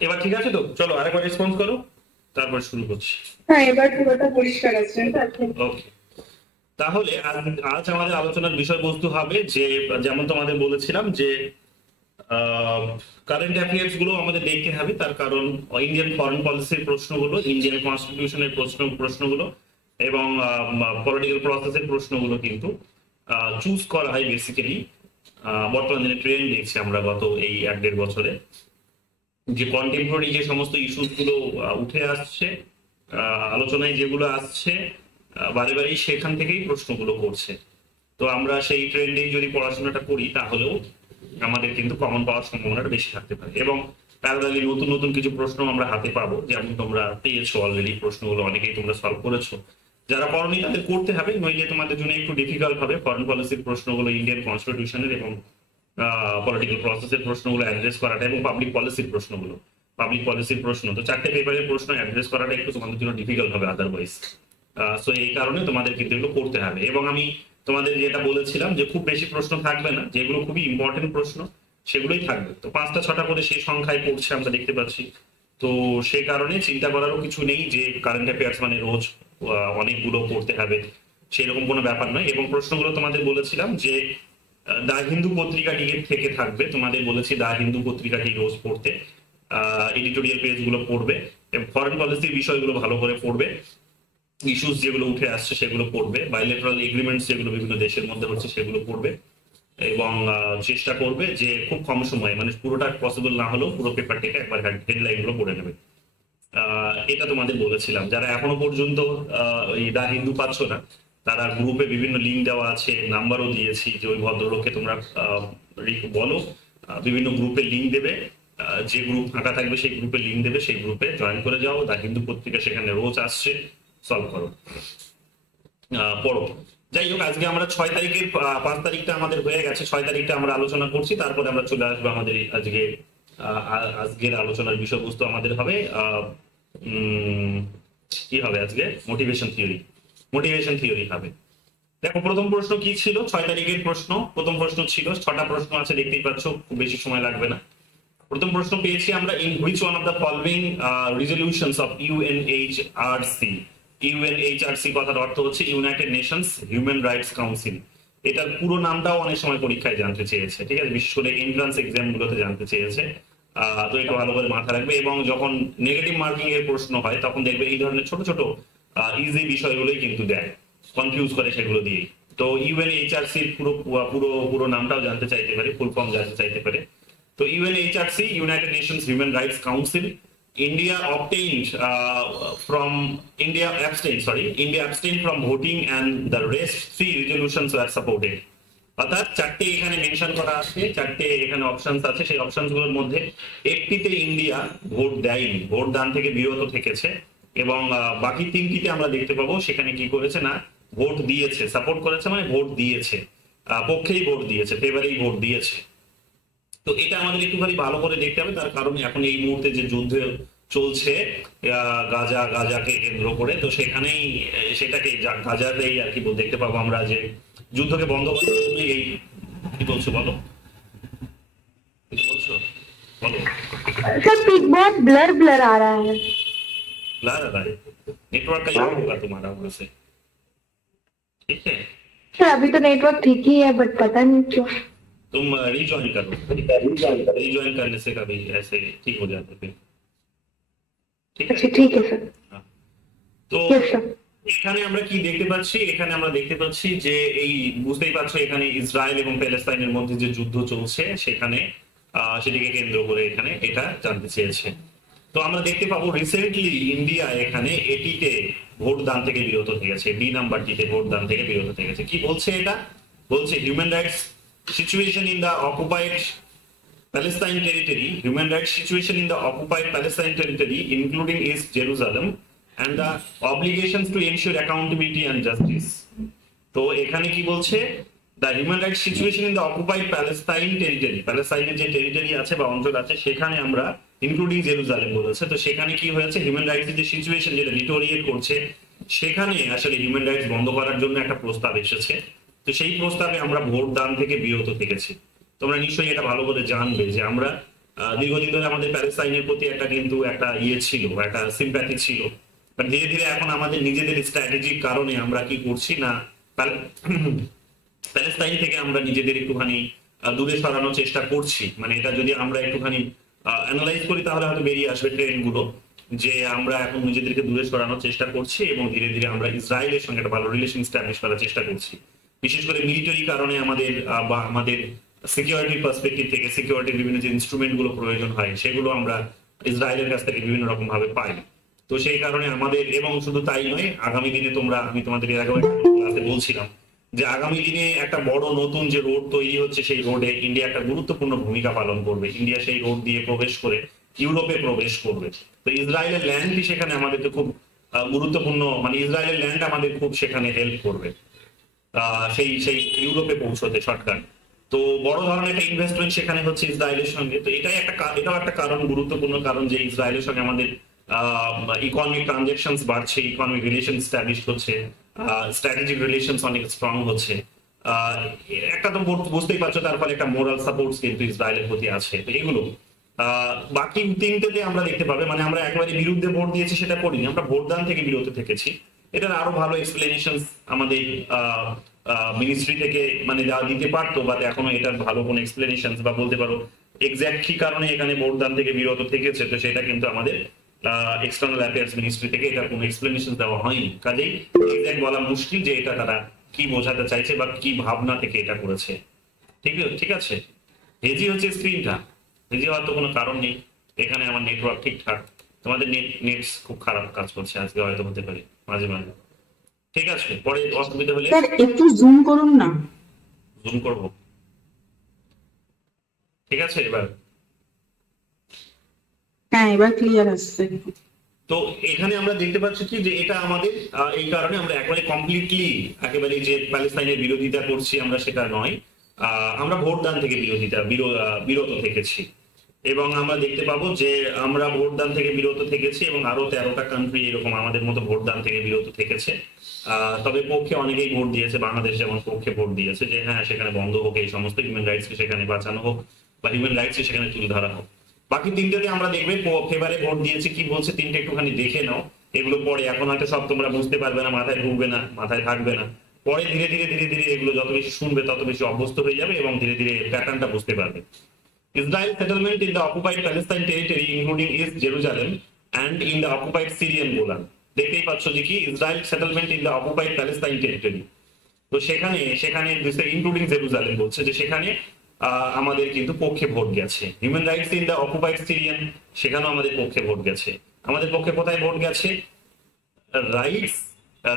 এবার ঠিক আছে তো? চলো আরেকবার রেসপন্স করো, তারপর শুরু করছি। হ্যাঁ, এবার পুরোটা পরিষ্কার আছে। ওকে, তাহলে আজ আজ আমাদের আলোচনার বিষয়বস্তু হবে যে, যেমন তোমাদের বলেছিলাম যে কারেন্ট অ্যাফেয়ার্স গুলো আমাদের দেখতে হবে, তার কারণ ইন্ডিয়ান ফরেন পলিসির প্রশ্নগুলো, ইন্ডিয়ান কনস্টিটিউশনের প্রশ্নগুলো এবং পলিটিক্যাল প্রসেসের প্রশ্নগুলো কিন্তু চুজ করা হয় বেসিক্যালি। বর্তমান দিনে ট্রেন্ড দেখছি আমরা গত এই 1-1.5 বছরে, যে কন্টেম্পোরারি যে সমস্ত ইস্যুস গুলো উঠে আসছে, আলোচনায় যেগুলো আসছে, বারে বারেই সেখান থেকেই প্রশ্নগুলো করছে। তো আমরা সেই ট্রেন্ডেই যদি পড়াশোনাটা করি তাহলেও আমাদের কিন্তু কমন পাওয়ার সম্ভাবনাটা বেশি থাকতে পারে। এবং প্যারালালি নতুন নতুন কিছু প্রশ্ন আমরা হাতে পাবো, যেমন তোমরা পেয়েছো অলরেডি, প্রশ্নগুলো অনেকেই তোমরা সলভ করেছো। যারা করনি তাদের করতে হবে, নইলে তোমাদের জন্য একটু ডিফিকাল্ট হবে ফরেন পলিসির প্রশ্নগুলো, ইন্ডিয়ান কনস্টিটিউশনের এবং পলিটিক্যাল প্রসেসের প্রশ্নগুলো অ্যাড্রেস করাটা, এবং পাবলিক পলিসির প্রশ্নগুলো। পাবলিক পলিসির প্রশ্ন তো 4টে পেপারের প্রশ্ন অ্যাড্রেস করাটা একটু তোমাদের জন্য ডিফিকাল্ট হবে আদারওয়াইজ। সো এই কারণে তোমাদের কিন্তু এগুলো করতে হবে। এবং আমি তোমাদের যেটা বলেছিলাম যে খুব বেশি প্রশ্ন থাকবে না, যেগুলো খুবই ইম্পর্টেন্ট প্রশ্ন সেগুলোই থাকবে। তো 5টা 6টা করে সেই সংখ্যায় পড়ছে আমরা দেখতে পাচ্ছি। তো সেই কারণে চিন্তা করারও কিছু নেই যে কারেন্ট অ্যাফেয়ার্স মানে রোজ অনেকগুলো পড়তে হবে, সেরকম কোনো ব্যাপার নয়। এবং প্রশ্নগুলো তোমাদের বলেছিলাম যে দা হিন্দু পত্রিকাটি থেকে থাকবে, তোমাদের বলেছি দা হিন্দু পত্রিকাটি রোজ পড়তে, এডিটোরিয়াল পেজগুলো পড়বে এবং ফরেন পলিসির বিষয়গুলো ভালো করে পড়বে, ইস্যুস যেগুলো উঠে আসছে সেগুলো পড়বে, বাইলেটারাল এগ্রিমেন্টস যেগুলো বিভিন্ন দেশের মধ্যে হচ্ছে সেগুলো পড়বে। এবং চেষ্টা করবে যে খুব কম সময়ে, মানে পুরোটা পসিবল না হলেও পুরো পেপারটাকে একবার হেডলাইন গুলো পড়ে নেবে। এটা তোমাদের বলেছিলাম। যারা এখনো পর্যন্ত এই দা হিন্দু পাচ্ছ না, তারা গ্রুপে বিভিন্ন লিঙ্ক দেওয়া আছে, নাম্বারও দিয়েছি, যে ওই ভদ্রলোককে তোমরা বলো বিভিন্ন গ্রুপে লিঙ্ক দেবে, যে গ্রুপ ফাঁকা থাকবে সেই গ্রুপে লিঙ্ক দেবে, সেই গ্রুপে জয়েন করে যাও। দা হিন্দু পত্রিকা সেখানে রোজ আসছে, সলভ করো, পড়ো। যাই হোক, আজকে আমরা 6 তারিখের 5 তারিখটা আমাদের হয়ে গেছে, 6 তারিখটা আমরা আলোচনা করছি, তারপরে আমরা চলে আসবো আমাদের আজকে আজকের আলোচনার বিষয়বস্তু আমাদের হবে কি হবে আজকে, মোটিভেশন থিওরি। মোটিভেশন থিওরি হবে। দেখো প্রথম প্রশ্ন কি ছিল, 6 তারিখের প্রশ্ন। প্রথম প্রশ্ন ছিল, 6টা প্রশ্ন আছে দেখতেই পাচ্ছ, খুব বেশি সময় লাগবে না। প্রথম প্রশ্ন পেয়েছি আমরা, in which one of the following resolutions of UNHRC. UNHRC কথার অর্থ হচ্ছে United Nations Human rights Council. এটার পুরো নামটাও অনেক সময় পরীক্ষায় জানতে চেয়েছে, ঠিক আছে, বিশেষ করে এন্ট্রান্স এক্সাম গুলোতে জানতে চেয়েছে। তো একটু ভালো করে মাথা রাখবে, এবং যখন নেগেটিভ মার্কিং এর প্রশ্ন হয় তখন দেখবে এই ধরনের ছোট ছোট ইজি বিষয়গুলোই কিন্তু দেয়, কনফিউজ করে সেগুলো দিয়ে। তো ইউএনএইচআরসির পুরো পুরো পুরো নামটাও জানতে চাইতে পারে, ফুল ফর্ম জানতে চাইতে পারে। তো UNHRC, United Nations Human Rights Council, India abstained from voting, and the rest 3 resolutions were supported. অর্থাৎ 4টে এখানে মেনশন করা আছে, 4টে এখানে অপশনস আছে, সেই অপশনস গুলোর মধ্যে একটিতে ইন্ডিয়া ভোট দেয়নি, ভোট দান থেকে বিরত থেকেছে। এবং বাকি 3টিতে আমরা দেখতে পাবো সেখানে কি করেছে না, ভোট দিয়েছে, সাপোর্ট করেছে মানে ভোট দিয়েছে, পক্ষেই ভোট দিয়েছে, ফেভারেই ভোট দিয়েছে। তো এটা আমাদের একটুখানি ভালো করে দেখতে হবে, তার কারণ এখন এই মুহূর্তে যে যুদ্ধ চলছে গাজাকে কেন্দ্র করে, তো সেখানেই সেটাকে গাজাতেই আর কি দেখতে পাবো আমরা, যে যুদ্ধকে বন্ধ করার জন্য এই কি বলছো বলো, বলছো বলো। सर पिक बहुत ब्लर ब्लर आ रहा है। ब्लर आ रहा है, नेटवर्क का इशू होगा तुम्हारा वैसे, ठीक है। सर अभी तो नेटवर्क ठीक ही है बट पता नहीं क्यों। तुम रिज्वाइन करो, रिज्वाइन करने से कभी ऐसे ठीक हो जाते फिर, ठीक है। अच्छा ठीक है सर। তো यस सर। এখানে আমরা কি দেখতে পাচ্ছি, এখানে আমরা দেখতে পাচ্ছি যে এই বুঝতেই পারছো এখানে ইসরায়েল এবং প্যালেস্তাইনের মধ্যে যে যুদ্ধ চলছে সেখানে সেটিকে কেন্দ্র করে এখানে এটা জানতে চেয়েছে। তো আমরা দেখতে পাবো রিসেন্টলি ইন্ডিয়া এখানে এটিতে ভোট দান থেকে বিরত থেকেছে, বি নাম্বারটিতে ভোট দান থেকে বিরত থেকেছে। কি বলছে এটা, বলছে human rights situation in the occupied Palestine territory, human rights situation in the occupied Palestine territory, including East Jerusalem, and the obligations to ensure accountability and justice. তো এখানে কি বলছে, the human rights situation in the occupied Palestine territory, প্যালেস্টাইনের যে territory আছে বা অঞ্চল আছে সেখানে আমরা ইনক্লুডিং জেরুজালেম বলেছে। তো সেখানে কি হয়েছে, হিউম্যান রাইটসের যে সিচুয়েশন যেটা ডিটোরিয়েট করছে, সেখানে আসলে হিউম্যান রাইটস বন্ধ করার জন্য একটা প্রস্তাব এসেছে। তো সেই প্রস্তাবে আমরা ভোট দান থেকে বিরত থেকেছি। তোমরা নিশ্চয়ই এটা ভালো করে জানবে যে আমরা দীর্ঘদিন ধরে আমাদের প্যালেস্তাইনের প্রতি একটা কিন্তু একটা ইয়ে ছিল, একটা সিম্প্যাথি ছিল। বাট ধীরে ধীরে এখন আমাদের নিজেদের স্ট্র্যাটেজিক কারণে আমরা কি করছি না, প্যালেস্তাইন থেকে আমরা নিজেদের একটুখানি দূরে সরানোর চেষ্টা করছি। মানে এটা যদি আমরা একটুখানি অ্যানালাইজ করি তাহলে হয়তো বেরিয়ে আসবে ট্রেন্ড গুলো, যে আমরা এখন নিজেদেরকে দূরে সরানোর চেষ্টা করছি এবং ধীরে ধীরে আমরা ইসরায়েলের সঙ্গে একটা ভালো রিলেশন স্ট্যাবলিশ করার চেষ্টা করছি। বিশেষ করে মিলিটারি কারণে আমাদের বা আমাদের সিকিউরিটি পার্সপেক্টিভ থেকে সিকিউরিটির বিভিন্ন যে ইনস্ট্রুমেন্ট গুলো প্রয়োজন হয় সেগুলো আমরা ইসরায়েলের কাছ থেকে বিভিন্ন রকম ভাবে পাই। তো সেই কারণে আমাদের, এবং শুধু তাই নয়, আগামী দিনে আমি তোমাদের এর আগেও ক্লাসে বলছিলাম যে আগামী দিনে একটা বড় নতুন যে রোড তৈরি হচ্ছে, সেই রোডে ইন্ডিয়া একটা গুরুত্বপূর্ণ ভূমিকা পালন করবে। ইন্ডিয়া সেই রোড দিয়ে প্রবেশ করে ইউরোপে প্রবেশ করবে। তো ইসরায়েলের ল্যান্ডই সেখানে আমাদেরকে খুব গুরুত্বপূর্ণ, মানে ইসরায়েলের ল্যান্ড আমাদের খুব সেখানে হেল্প করবে সেই সেই ইউরোপে পৌঁছতে শর্টকাট। তো বড় ধরনের একটা ইনভেস্টমেন্ট সেখানে হচ্ছে ইসরায়েলের সঙ্গে। তো এটাও একটা কারণ, গুরুত্বপূর্ণ কারণ যে ইসরায়েলের সঙ্গে আমাদের ইকোনমিক ট্রানজাকশনস বাড়ছে, ইকোনমিক রিলেশন স্ট্যাবলিশ হচ্ছে, স্ট্র্যাটেজিক রিলেশনস অনেক স্ট্রং হচ্ছে। একটা তো বুঝতেই পারছো, তার ফলে একটা মোরাল সাপোর্ট কিন্তু ইসরায়েলের প্রতি আছে। তো এগুলো বাকি তিনটেতে আমরা দেখতে পাবে, মানে আমরা একেবারে বিরুদ্ধে ভোট দিয়েছি সেটা করিনি, আমরা ভোটদান থেকে বিরত থেকেছি। এটার আরো ভালো এক্সপ্লেনেশন আমাদের মিনিস্ট্রি থেকে মানে যা দিতে পারতো, বাট এখনো এটার ভালো কোনো এক্সপ্লেনেশন বা বলতে পারো এক্সাক্ট কি কারণে এখানে ভোটদান থেকে বিরত থেকেছে, তো সেটা কিন্তু আমাদের এক্সটার্নাল অ্যাফেয়ার্স মিনিস্ট্রি থেকে এটা কোনো এক্সপ্লেনেশন দেওয়া হয়নি। কাজেই এক্সাক্ট বলা মুশকিল যে এটা তারা কি বোঝাতে চাইছে বা কি ভাবনা থেকে এটা করেছে। ঠিক আছে, হেজি হচ্ছে স্ক্রিনটা, হেজি হওয়ার তো কোনো কারণ নেই। এখানে আমার নেটওয়ার্ক ঠিকঠাক, তোমাদের নেট খুব খারাপ কাজ করছে আজকে, হয়তো হতে পারে মাঝে মাঝে। ঠিক আছে, পরে অসুবিধা হলে স্যার একটু জুম করুন না। জুম করব, ঠিক আছে। এবার হ্যাঁ, এবার ক্লিয়ার আসছে। তো এখানে আমরা দেখতে পাচ্ছি কি যে এটা আমাদের এই কারণে আমরা একেবারে কমপ্লিটলি একেবারে যে প্যালেস্তাইনের বিরোধিতা করছি আমরা সেটা নয়, আমরা ভোটদান থেকে বিরত থেকেছি। এবং আমরা দেখতে পাবো যে আমরা ভোটদান থেকে বিরত থেকেছি এবং আরো 13টা কান্ট্রি এরকম আমাদের মতো ভোটদান থেকে বিরত থেকেছে। তবে পক্ষে অনেকেই ভোট দিয়েছে, বাংলাদেশ যেমন পক্ষে ভোট দিয়েছে যে হ্যাঁ সেখানে বন্ধ হোক, এই সমস্ত হিউম্যান রাইটসকে সেখানে বাঁচানো হোক বা হিউম্যান রাইটসকে সেখানে তুলে ধরা হোক। বাকি তিনটেতে আমরা দেখবে ফেভারে ভোট দিয়েছে। কি বলছে তিনটে একটুখানি দেখে নাও, এগুলো পরে, এখন হয়তো সব তোমরা বুঝতে পারবে না, মাথায় ঢুকবে না, মাথায় থাকবে না। পরে ধীরে ধীরে ধীরে ধীরে এগুলো যত বেশি শুনবে তত বেশি অভ্যস্ত হয়ে যাবে এবং ধীরে ধীরে প্যাটার্নটা বুঝতে পারবে। Israel settlement in the occupied Palestine territory including East Jerusalem and in the occupied Syrian Golan. দেখতেই পাচ্ছ যে কি Israel settlement in the occupied Palestine territory. তো সেখানে ইনক্লুডিং জেরুজালেম বলছে যে সেখানে আমাদের কিন্তু পক্ষে ভোট গেছে। Human rights in the occupied Syrian, সেখানেও আমাদের পক্ষে ভোট গেছে। আমাদের পক্ষে কোথায় ভোট গেছে?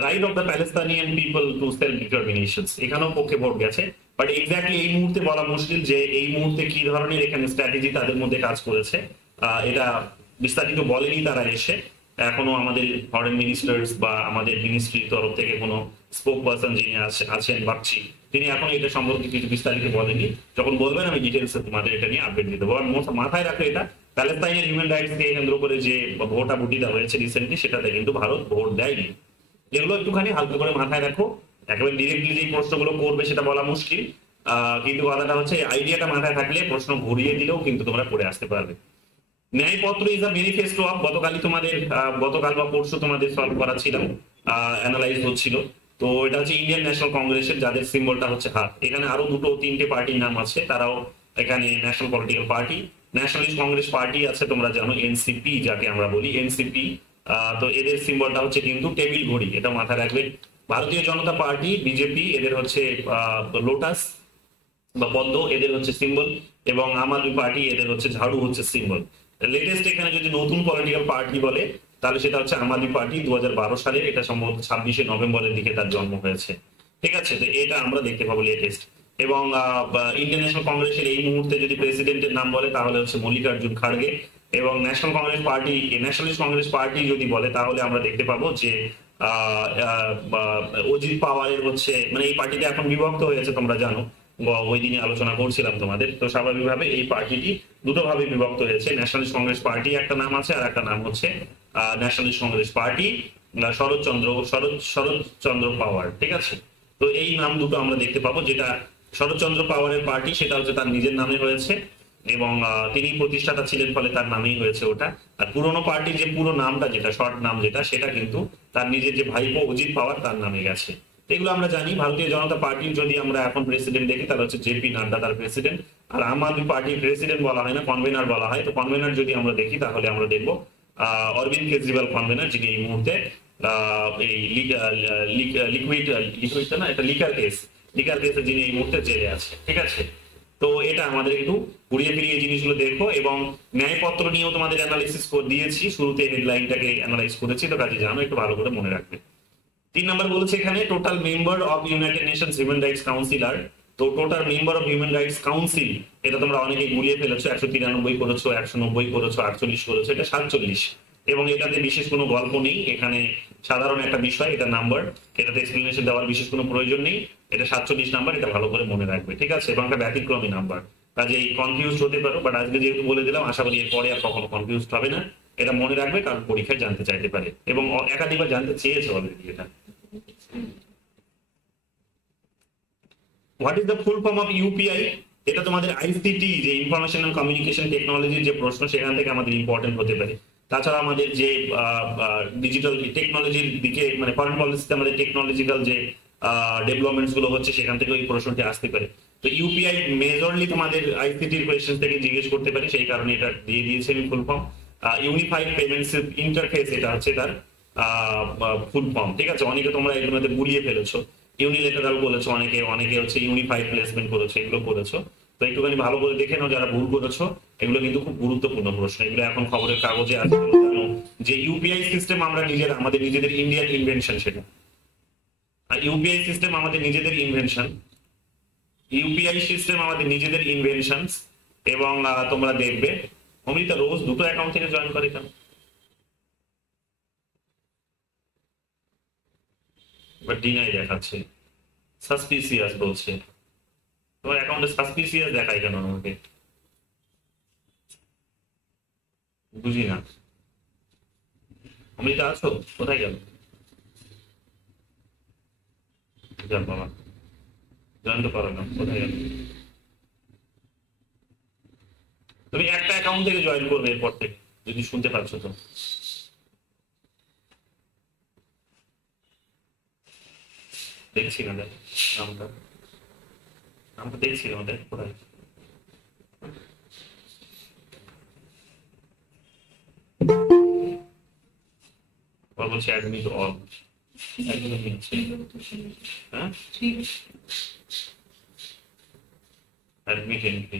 Right of the Palestinian people to self determinations, এখানেও পক্ষে ভোট গেছে। বাট এক্স্যাক্টলি এই মুহূর্তে বলা মুশকিল যে এই মুহূর্তে কি ধরনের এখানে স্ট্র্যাটেজি তাদের মধ্যে কাজ করেছে, এটা বিস্তারিত বলেনি তারা এসে। এখনো আমাদের ফরেন মিনিস্টার্স বা আমাদের মিনিস্ট্রির তরফ থেকে কোনো স্পোক পার্সন যিনি আছেন বাগচি, তিনি এখন এটা সম্পর্কে কিছু বিস্তারিত বলেনি। যখন বলবেন আমি ডিটেলসে তোমাদের এটা নিয়ে আপডেট দিয়ে দেবো। আর মাথায় রাখো এটা প্যালেস্তাইনের হিউম্যান রাইটস কে কেন্দ্র করে যে ভোটাভুটিটা হয়েছে রিসেন্টলি, সেটাতে কিন্তু ভারত ভোট দেয়নি। এগুলো একটুখানি হালকা করে মাথায় রাখো। একেবারে ডিরেক্টলি যে প্রশ্নগুলো করবে সেটা বলা মুশকিল, কিন্তু কথাটা হচ্ছে আইডিয়াটা মাথায় থাকলে প্রশ্ন ঘুরিয়ে দিলেও কিন্তু তোমরা পড়ে আসতে পারবে। ন্যায়পত্র ইজ আ ম্যানিফেস্টো অফ, গতকাল বা পরশু তোমাদের সলভ করা ছিল, অ্যানালাইজ হচ্ছিল। তো এটা হচ্ছে ইন্ডিয়ান ন্যাশনাল কংগ্রেসের, যাদের সিম্বলটা হচ্ছে হাত। এখানে আরো তিনটে পার্টির নাম আছে, তারাও এখানে national political party. Nationalist Congress party আছে, তোমরা জানো এনসিপি যাকে আমরা বলি, এনসিপি। তো এদের সিম্বলটা হচ্ছে কিন্তু টেবিল ঘড়ি, এটা মাথায় রাখবে। ভারতীয় জনতা পার্টি বিজেপি, এদের হচ্ছে লোটাস বা পদ্ম, এদের হচ্ছে সিম্বল। এবং আম আদমি পার্টি, এদের হচ্ছে ঝাড়ু হচ্ছে সিম্বল। লেটেস্ট এখানে যদি নতুন পলিটিক্যাল পার্টি বলে তাহলে সেটা হচ্ছে আম আদমি পার্টি, 2012 সালে, এটা সম্ভবত 26শে নভেম্বরের দিকে তার জন্ম হয়েছে। ঠিক আছে, তো এটা আমরা দেখতে পাবো লেটেস্ট। এবং ইন্ডিয়ান ন্যাশনাল কংগ্রেসের এই মুহূর্তে যদি প্রেসিডেন্টের নাম বলে তাহলে হচ্ছে মল্লিকার্জুন খাড়গে। এবং national Congress party, nationalist Congress party যদি বলে তাহলে আমরা দেখতে পাবো যে অজিত পাওয়ারের হচ্ছে, মানে এই পার্টিটা এখন বিভক্ত হয়েছে তোমরা জানো, ওই দিনে আলোচনা করছিলাম তোমাদের। তো স্বাভাবিকভাবে এই পার্টিটি দুটো ভাবে বিভক্ত হয়েছে। ন্যাশনালিস্ট কংগ্রেস পার্টি একটা নাম আছে, আর একটা নাম হচ্ছে ন্যাশনালিস্ট কংগ্রেস পার্টি শরৎচন্দ্র পাওয়ার। ঠিক আছে, তো এই নাম দুটো আমরা দেখতে পাবো। যেটা শরৎচন্দ্র পাওয়ারের পার্টি সেটা হচ্ছে তার নিজের নামে হয়েছে। এবং তিনি প্রতিষ্ঠাতা ছিলেন, ফলে তার নামেই হয়েছে ওটা। আর পুরনো পার্টির যে পুরো নামটা, যেটা শর্ট নাম যেটা, সেটা কিন্তু তার নিজের যে ভাইপো অজিত পাওয়ার তার নামে গেছে। এগুলো আমরা জানি। ভারতীয় জনতা পার্টির যদি আমরা এখন প্রেসিডেন্ট দেখি তাহলে হচ্ছে জেপি নাড্ডা তার প্রেসিডেন্ট। আর আম আদমি পার্টির প্রেসিডেন্ট বলা হয় না, কনভেনার বলা হয়। তো কনভেনার যদি আমরা দেখি তাহলে আমরা দেখবো অরবিন্দ কেজরিওয়াল কনভেনার, যিনি এই মুহূর্তে এই লিকুইড না, এটা লিকার কেসে যিনি এই মুহূর্তে জেলে আছে। ঠিক আছে, তো এটা আমাদের একটু ঘুরিয়ে ফিরিয়ে জিনিসগুলো দেখো। এবং ন্যায়পত্র নিয়েও তোমাদের অ্যানালাইসিস দিয়েছি, শুরুতে হেডলাইনটাকে অ্যানালাইজ করেছি, তো কাজে জানো, একটু ভালো করে মনে রাখবে। 3 নম্বর বলেছে এখানে total member of United Nations Human rights Council. আর তো total member of human rights council, এটা তোমরা অনেকে গুলিয়ে ফেলেছো, 193 করেছো, 190 করেছো, 48 করেছো, এটা 47। এবং এটাতে বিশেষ কোনো গল্প নেই, এখানে সাধারণ একটা বিষয়, এটা নাম্বার, এটাতে এক্সপ্লেনেশন দেওয়ার বিশেষ কোনো প্রয়োজন নেই। এটা 47 নাম্বার, এটা ভালো করে মনে রাখবে। ঠিক আছে, এবং একটা ব্যতিক্রমী নাম্বার, কাজে কনফিউজ হতে পারো, বাট আজকে যেহেতু বলে দিলাম, আশা করি এরপরে আর কখনো কনফিউজ হবে না। এটা মনে রাখবে, কারণ পরীক্ষায় জানতে চাইতে পারে এবং একাধিকবার জানতে চেয়েছে অলরেডি এটা। What is the full form of UPI? এটা তোমাদের আইসিটি, যে ইনফরমেশন এন্ড কমিউনিকেশন টেকনোলজির যে প্রশ্ন, সেখান থেকে আমাদের ইম্পর্টেন্ট হতে পারে। তাছাড়া আমাদের যে ডিজিটাল টেকনোলজির দিকে, মানে ফরেন পলিসিতে আমাদের টেকনোলজিক্যাল যে ডেভেলপমেন্টস গুলো হচ্ছে, সেখান থেকে ওই প্রশ্নটি আসতে পারে। তো ইউপিআই মেজরলি তোমাদের আইসিটির কোয়েশ্চেন থেকে জিজ্ঞেস করতে পারে, সেই কারণে এটা দিয়ে দিয়েছে আমি full form. Unified payments interface, এটা হচ্ছে তার ফুল ফর্ম। ঠিক আছে, অনেকে তোমরা এগুলোতে গুলিয়ে ফেলেছো, ইউনিলেটারাল বলেছো, অনেকে হচ্ছে ইউনিফাইড প্লেসমেন্ট করেছো, এগুলো করেছো। তো একটুখানি ভালো করে দেখে নাও যারা ভুল করেছো, এগুলো কিন্তু খুব গুরুত্বপূর্ণ প্রশ্ন। এগুলো এখন খবরের কাগজে আছে, যে ইউপিআই সিস্টেম আমরা আমাদের নিজেদের ইন্ডিয়ান ইনভেনশন, সেটা ইউপিআই সিস্টেম আমাদের নিজেদের ইনভেনশন, ইউপিআই সিস্টেম আমাদের নিজেদের ইনভেনশনস। এবং তোমরা দেখবে অমৃতা রোজ দুটো অ্যাকাউন্ট থেকে জয়েন করে কেন? বাট ডিনাই দেখাচ্ছে, সাসপিসিয়াস বলছে। তোমার অ্যাকাউন্টে সাসপিসিয়াস দেখায় কেন আমাকে? বুঝি না। অমৃতা আছো? কোথায় গেল? যাক বাবা, জয়েন তো করো না, কোথায় গেল? তুমি একটা অ্যাকাউন্ট থেকে জয়েন করবে এরপর থেকে, যদি শুনতে পাচ্ছ তো। দেখছি না, দেখ নামটা দেখছি না, দেখ কোথায়। বলছে অ্যাডমিট অল, হ্যাঁ অ্যাডমিট এন্ট্রি,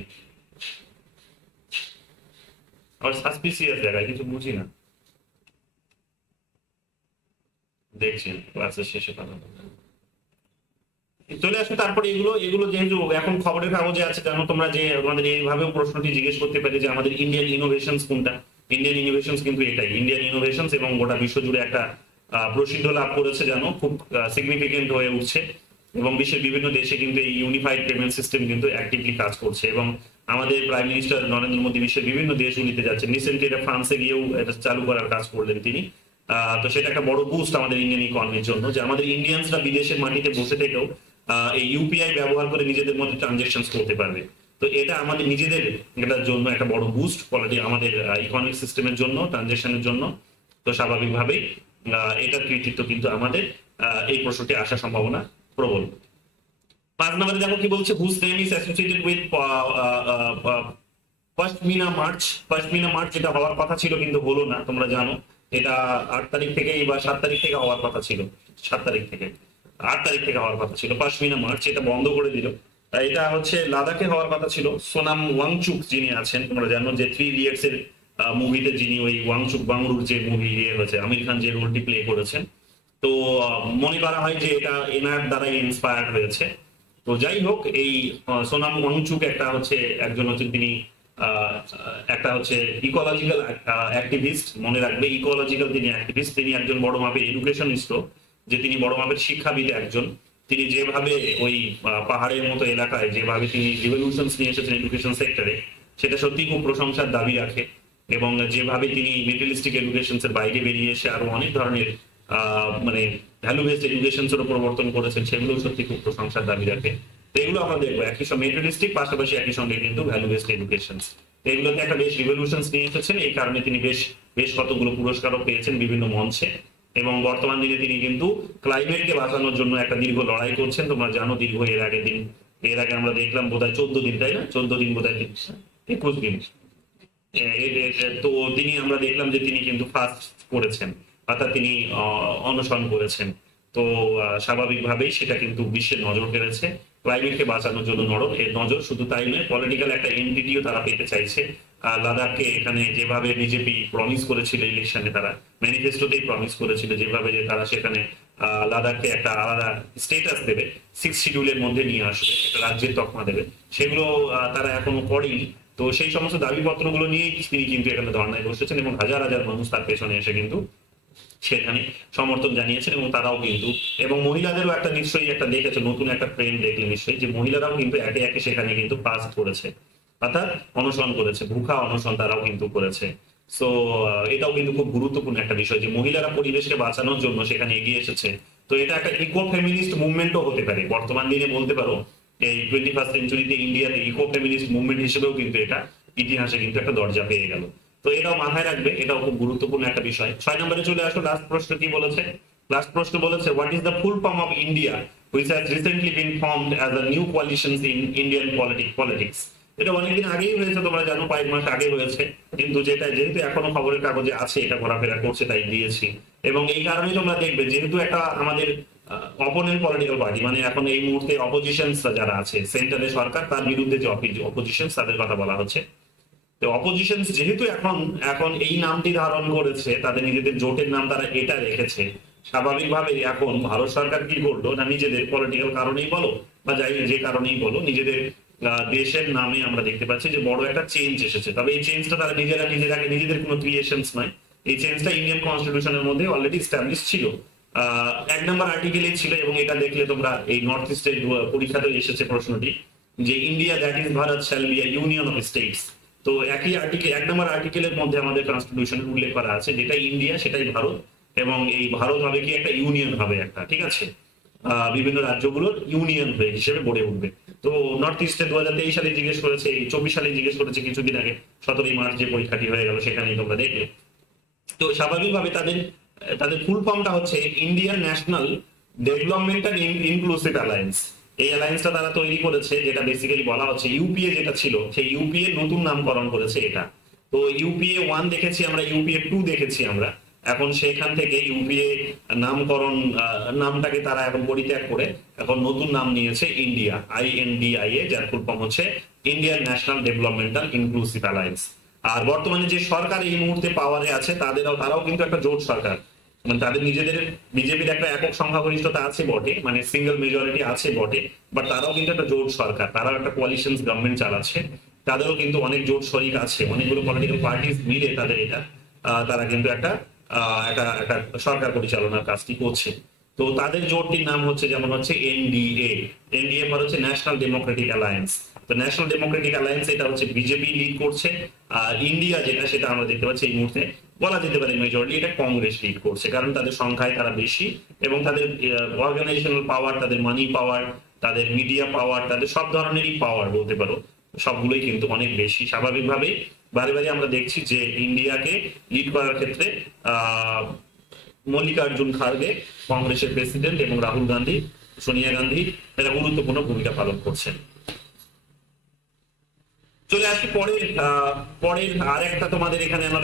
আর সাসপিসিয়াস দেখায়, কিছু বুঝি না। দেখছি ক্লাসের শেষে কথা চলে আসবে। তারপরে এগুলো যেহেতু এখন খবরের কাগজে আছে, জানো তোমরা, যে আমাদের এইভাবেও প্রশ্নটি জিজ্ঞেস করতে পারে যে আমাদের ইন্ডিয়ান ইনোভেশনস কোনটা। ইন্ডিয়ান ইনোভেশনস কিন্তু এটাই, ইন্ডিয়ান ইনোভেশনস, এবং গোটা বিশ্ব জুড়ে একটা প্রসিদ্ধ লাভ করেছে, জানো, খুব সিগনিফিকেন্ট হয়ে উঠছে। এবং বিশ্বের বিভিন্ন দেশে কিন্তু এই ইউনিফাইড পেমেন্ট সিস্টেম কিন্তু অ্যাক্টিভলি কাজ করছে। এবং আমাদের প্রাইম মিনিস্টার নরেন্দ্র মোদী বিশ্বের বিভিন্ন দেশগুলিতে যাচ্ছেন। রিসেন্টলি এটা ফ্রান্সে গিয়েও এটা চালু করার কাজ করলেন তিনি। তো সেটা একটা বড় বুস্ট আমাদের ইন্ডিয়ান ইকোনমির জন্য, যে আমাদের ইন্ডিয়ানসরা বিদেশের মাটিতে বসে থেকেও এই ইউপিআই ব্যবহার করে নিজেদের মধ্যে ট্রানজেকশন করতে পারবে। তো এটা আমাদের নিজেদের এটার জন্য একটা বড় বুস্ট, কোয়ালিটি আমাদের ইকোনমিক সিস্টেমের জন্য, ট্রানজেকশনের জন্য। তো স্বাভাবিকভাবেই এটার কৃতিত্ব কিন্তু আমাদের, এই প্রশ্নটি আসার সম্ভাবনা প্রবল। 5 নম্বরে দেখো কি বলছে, whose name is associated with Pashmina March. Pashmina March যেটা হওয়ার কথা ছিল কিন্তু হলো না, তোমরা জানো। এটা 8 তারিখ থেকে বা 7 তারিখ থেকে হওয়ার কথা ছিল, 7 তারিখ থেকে 8 তারিখ থেকে হওয়ার কথা ছিল পশমিনা মার্চ, এটা বন্ধ করে দিল। এটা হচ্ছে লাদাখে হওয়ার কথা ছিল। সোনাম ওয়াংচুক যিনি আছেন, তোমরা জানো যে 3 ইডিয়টস এর মুভিতে যিনি ওই ওয়াংচুক বাংলুর যে মুভি হয়েছে, আমির খান যে রোলটি প্লে করেছেন, তো মনে করা হয় যে এটা এনার দ্বারাই ইন্সপায়ার্ড হয়েছে। তো যাই হোক, এই সোনাম ওয়াংচুক একজন হচ্ছে তিনি একটা হচ্ছে ইকোলজিক্যাল অ্যাক্টিভিস্ট, মনে রাখবে, ইকোলজিক্যাল তিনি অ্যাক্টিভিস্ট। তিনি একজন বড় মাপের এডুকেশনিস্ট, যে তিনি বড় মাপের শিক্ষাবিদ একজন। তিনি যেভাবে ওই পাহাড়ের মতো এলাকায় যেভাবে তিনি রিভলিউশনস নিয়ে এসেছেন এডুকেশন সেক্টরে, সেটা সত্যি খুব প্রশংসার দাবি রাখে। এবং যেভাবে তিনি মেটেরিয়ালিস্টিক এডুকেশনস এর বাইরে বেরিয়ে এসে আরো অনেক ধরনের মানে ভ্যালু বেসড এডুকেশনস এর প্রবর্তন করেছেন, সেগুলো সত্যি খুব প্রশংসার দাবি রাখে। তো এগুলো আমরা দেখবো একই সঙ্গে মেটেরিয়ালিস্টিক, পাশাপাশি একই সঙ্গে কিন্তু ভ্যালু বেসড এডুকেশন। এগুলোতে একটা বেশ রিভলিউশনস নিয়ে এসেছেন, এই কারণে তিনি বেশ বেশ কতগুলো পুরস্কারও পেয়েছেন বিভিন্ন মঞ্চে। এবং বর্তমান দিনে তিনি কিন্তু ক্লাইমেটকে বাঁচানোর জন্য একটা দীর্ঘ লড়াই করছেন। তোমরা জানো দীর্ঘ এর আগে আমরা দেখলাম বোধহয় 14 দিন, তাই না? 14 দিন বোধহয় 21 দিন। তো তিনি আমরা দেখলাম যে তিনি কিন্তু ফাস্ট করেছেন, অর্থাৎ তিনি অনশন করেছেন। তো স্বাভাবিকভাবেই সেটা কিন্তু বিশ্বের নজর কেড়েছে। ক্লাইমেটকে বাঁচানোর জন্য নজর শুধু তাই নয়, পলিটিক্যাল একটা এন্টিটিও তারা পেতে চাইছে। লাদাখকে এখানে যেভাবে বিজেপি প্রমিস করেছিল ইলেকশনে, তারা ম্যানিফেস্টোতেই প্রমিস করেছিল যেভাবে যে তারা সেখানে লাদাখকে একটা আলাদা স্টেটাস দেবে, 6 শিডিউলের মধ্যে নিয়ে আসবে, একটা রাজ্যের তকমা দেবে, সেগুলো তারা এখনো করেনি। তো সেই সমস্ত দাবিপত্রগুলো নিয়েই তিনি কিন্তু এখানে ধর্নায় বসেছেন এবং হাজার হাজার মানুষ তার পেছনে এসে কিন্তু সেখানে সমর্থন জানিয়েছেন। এবং তারাও কিন্তু, এবং মহিলাদেরও একটা নিশ্চয়ই একটা দেখেছে, নতুন একটা ট্রেন্ড দেখলে নিশ্চয়ই, যে মহিলারাও কিন্তু একে একে সেখানে কিন্তু ফাস্ট করেছে, অর্থাৎ অনশন করেছে, ভুখা অনশন তারাও কিন্তু করেছে। সো এটাও কিন্তু খুব গুরুত্বপূর্ণ একটা বিষয় যে মহিলারা পরিবেশকে বাঁচানোর জন্য সেখানে এগিয়ে এসেছে। তো এটা একটা ইকো ফেমিনিস্ট মুভমেন্টও হতে পারে বর্তমান দিনে, বলতে পারো এই 21st সেঞ্চুরিতে ইন্ডিয়াতে ইকো ফেমিনিস্ট মুভমেন্ট হিসেবেও কিন্তু এটা ইতিহাসে কিন্তু একটা দরজা পেয়ে গেল। তো এটাও মাথায় রাখবে, এটাও খুব গুরুত্বপূর্ণ একটা বিষয়। 6 নম্বরে চলে আসো, লাস্ট প্রশ্ন কি বলেছে? লাস্ট প্রশ্ন বলেছে, what is the full form of India which has recently been formed as a new coalition in Indian politics? এটা অনেকদিন আগেই হয়েছে, তোমরা জানো, কয়েক মাস আগে হয়েছে, কিন্তু যেহেতু এখনো খবরের কাগজে আছে, এটা ঘোরাফেরা করছে, তাই দিয়েছি। এবং এই কারণেই তোমরা দেখবে, যেহেতু একটা আমাদের অপোনেন্ট পলিটিক্যাল পার্টি, মানে এখন এই মুহূর্তে অপোজিশনস যারা আছে, সেন্টারে সরকার, তার বিরুদ্ধে যে অপোজিশন, তাদের কথা বলা হচ্ছে। তো অপোজিশন যেহেতু এখন এই নামটি ধারণ করেছে, তাদের নিজেদের জোটের নাম তারা এটা রেখেছে, স্বাভাবিকভাবে এখন ভারত সরকার কি করলো না, নিজেদের পলিটিক্যাল কারণেই বলো বা যে কারণেই বলো, নিজেদের দেশের নামে আমরা দেখতে পাচ্ছি যে বড় একটা চেঞ্জ এসেছে। তবে এই চেঞ্জটা তারা নিজেদের কোনো ক্রিয়েশনস নয়, এই চেঞ্জটা ইন্ডিয়ান কনস্টিটিউশনের মধ্যে অলরেডি এস্টাবলিশ ছিল, 1 নম্বর আর্টিকেলে ছিল। এবং এটা দেখলে তোমরা এই নর্থ ইস্টের পরীক্ষাতে এসেছে প্রশ্নটি, যে India that is Bharat shall be a union of states. তো একই আর্টিকেল, 1 নম্বর আর্টিকেলের মধ্যে আমাদের কনস্টিটিউশনে উল্লেখ করা আছে, যেটা ইন্ডিয়া সেটাই ভারত, এবং এই ভারত হবে কি একটা ইউনিয়ন হবে একটা, ঠিক আছে, বিভিন্ন রাজ্যগুলোর ইউনিয়ন হয়ে হিসেবে গড়ে উঠবে। তো নর্থ ইস্টে 2023 সালে জিজ্ঞেস করেছে, 24 সালে জিজ্ঞেস করেছে, কিছুদিন আগে 17 মার্চ যে পরীক্ষাটি হয়ে গেল সেখানেই তোমরা দেখলে। তো স্বাভাবিকভাবে তাদের ফুল ফর্মটা হচ্ছে Indian national developmental inclusive alliance. এই অ্যালায়েন্সটা তারা তৈরি করেছে, যেটা বেসিক্যালি বলা হচ্ছে ইউপিএ যেটা ছিল, সেই ইউপিএ নতুন নামকরণ করেছে এটা। তো ইউপিএ 1 দেখেছি আমরা, ইউপিএ 2 দেখেছি আমরা, এখন সেখান থেকে ইউপিএ নামটাকে তারা এখন পরিত্যাগ করে এখন নতুন নাম নিয়েছে ইন্ডিয়া, INDIA, যার ফুল ফর্ম হচ্ছে Indian national developmental inclusive alliance. আর বর্তমানে যে সরকার এই মুহূর্তে পাওয়ারে আছে, তারাও কিন্তু একটা জোট সরকার, মানে তাদের নিজেদের বিজেপির একটা একক সংখ্যাগরিষ্ঠতা আছে বটে, মানে সিঙ্গেল মেজরিটি আছে বটে, বাট তারাও কিন্তু একটা জোট সরকার, তারাও একটা কোয়ালিশন গভর্নমেন্ট চালাচ্ছে, তাদেরও কিন্তু অনেক জোট শরিক আছে, অনেকগুলো পলিটিক্যাল পার্টি মিলে তাদের তারা কিন্তু একটা সরকার পরিচালনার কাজটি করছে। তো তাদের জোটটির নাম হচ্ছে, যেমন হচ্ছে এনডিএ মানে হচ্ছে ন্যাশনাল ডেমোক্রেটিক অ্যালায়েন্স। তো ন্যাশনাল ডেমোক্রেটিক অ্যালায়েন্স এটা হচ্ছে বিজেপি লিড করছে, আর ইন্ডিয়া যেটা সেটা আমরা দেখতে পাচ্ছি এই মুহূর্তে বলা যেতে পারে মেজরিটি এটা কংগ্রেস লিড করছে, কারণ তাদের সংখ্যায় তারা বেশি এবং তাদের অর্গানাইজেশনাল পাওয়ার, তাদের মানি পাওয়ার, তাদের মিডিয়া পাওয়ার, তাদের সব ধরনেরই পাওয়ার বলতে পারো, সবগুলোই কিন্তু অনেক বেশি। স্বাভাবিকভাবে বারে বারে আমরা দেখছি যে ইন্ডিয়াকে লিড করার ক্ষেত্রে মল্লিকার্জুন খাড়গে কংগ্রেসের প্রেসিডেন্ট এবং রাহুল গান্ধী, সোনিয়া গান্ধী এরা গুরুত্বপূর্ণ ভূমিকা পালন করছেন। চলে আসি পরের আর একটা তোমাদের এখানে আমরা